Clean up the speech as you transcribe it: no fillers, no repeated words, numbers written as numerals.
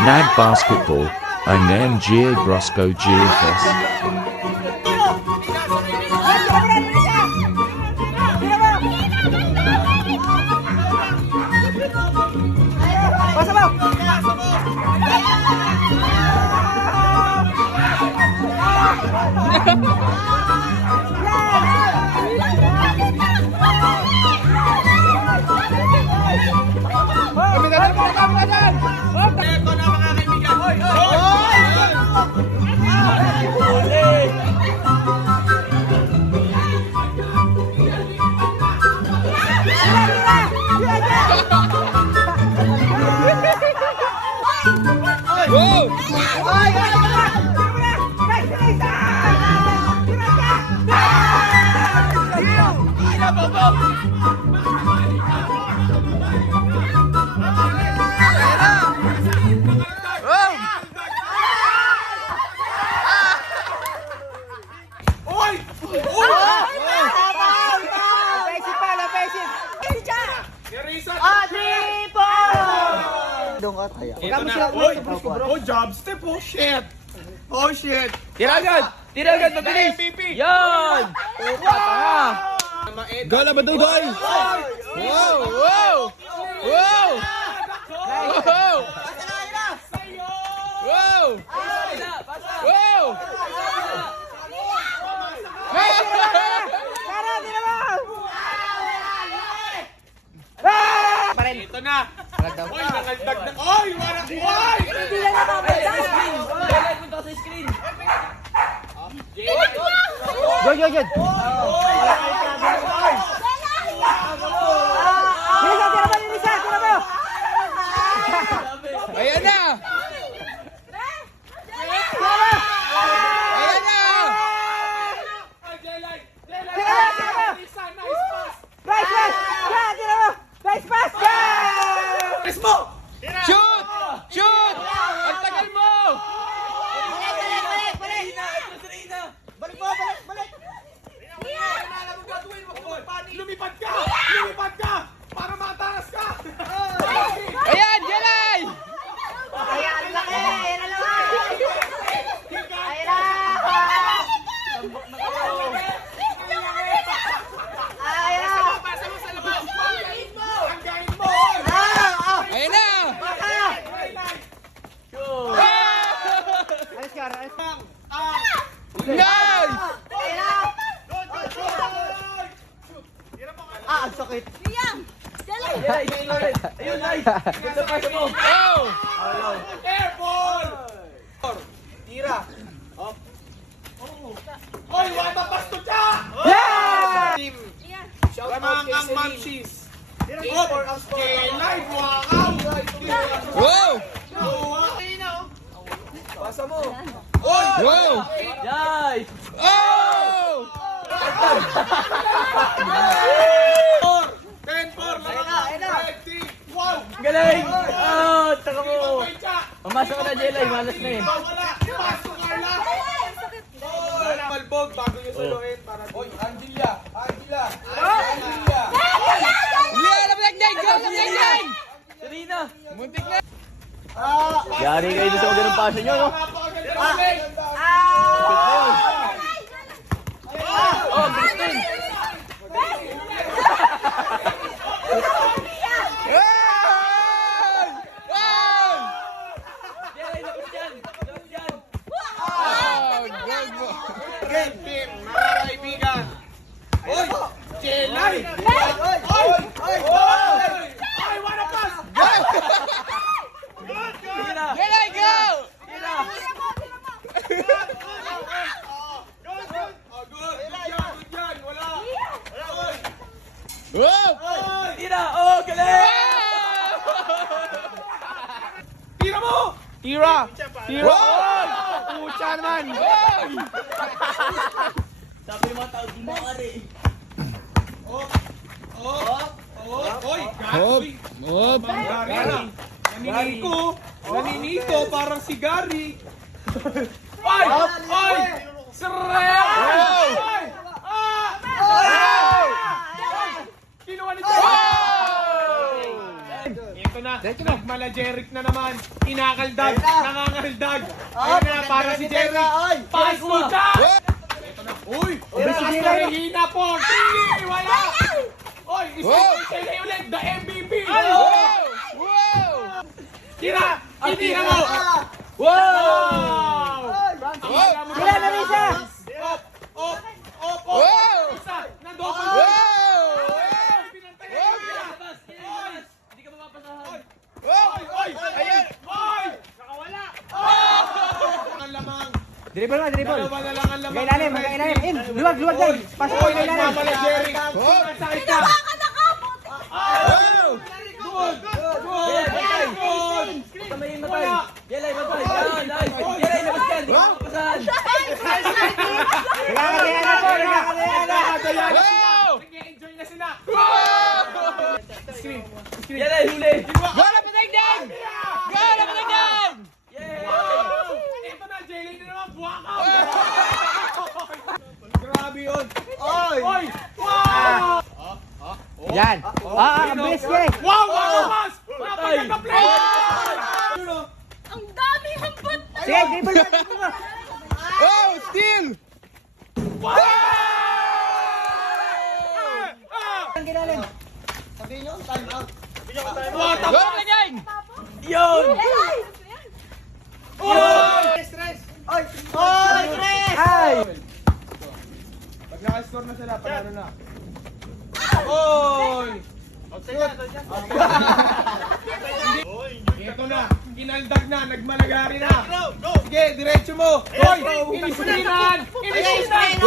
Nag Basketball, ang G Grosco GFS. Oh, job step. Oh, shit. Oh, shit. Tira agad! Tira agad! Mabilis! Yan! Gala ba Dudoy? Wow! Wow! Wow! Wow! Wow! Wow! Ito na. Oy, nakagdag na. Oy, wala. Oy! Hindi na nababasa. Highlight mo to sa screen! Go, go, go. Ayan na! Ayan na! Shoot! Shoot! Ang tagal mo! Lumipad ka! Lumipad ka! Para mataas ka! Ayan! Jelay! Pasa mo sa labas! Hanggain mo! Ayan na! Nice! Ang sakit. Ayun, nice! Gusto pa mo! Oh! Airball! Tira. Oy, wata pasto siya! Team. Shout out kay Mamshis. Live, wow! Wow! Pasa mo. Oy! Wow! Nice. Oh! 10-4 na. Wow! Galing. Oh, taka mo. Siya. Pumasok ka na, Jelay. Malas na eh. Wala. Pasok, Carla. Malbog bago yung suluin para. Oy, Angela. Angela. Angela. Liya! Lablag-lag! Lablag-lag! Serena. Muntik na! Yari kayo dito sa ganun passion nyo, no? Oh, Christine. Jelay, lapit dyan. Lapit dyan. Again, team, mga kaibigan. Oy! Jelay! Oy! Oy! Oy! Wanna pass! Tira. Jelay, go! Tira. Oh, good. Good yan, good yan. Wala. Oy! Wow! Tira. Oh, galing. Tira mo! Tira! Tira! Oy! Pucha naman! Wow! Sabi ng mga tao, di mo kari. Oy! Hop! Hop! Gary! Naniniko parang si Gary! Oy! Oy! Sreo! Oy! Kinuha nito! Ito na! Nagmala-Jeric na naman. Inakaldag. Nangangaldag. Ayun na, para si Jeric. Pass to Cha! Uy! Hina po! Wala! Oy! Isa ulit! The MVP! Tira! Tira mo! Wow! Wala na rin siya! Isa! Nandopal! Hindi ka mapapasahan. Oy! Nakawala! Ang lamang! Dribble na, dribble. Dalawa na lang ang lamang. Magkailalim, magkailalim. In, luwag dyan. Pasok ko Oy! magkailalim. Nagmamala-Jeric! Sakit ka! Matay, matay. Yelay, matay. Yan, nice. Yelay, labas ka. Hindi ka mapapasahan. Nagkakadayan na po, nagkakadayan na. Nag-enjoy na sila! Yelay, huli. Goal na patagdan! Goal na patagdan! Ito na, Jelly na naman, buwakaw! Grabe yun! Oy! Wow! Yan. Ang bilis ka eh. Wow! Pass! Napagkaka-play! Ang dami ng bat! Sige, dribble mo, dribble mo. Oh, steal! Ang gilalim. What the Goal na gang! Yun. Ay! Pag naka-score na sila, panalo na. Oy! Ito na, kinaldag na, nagmalagari na. Sige, diretso mo. Hoy! Inisinan! Inisinan!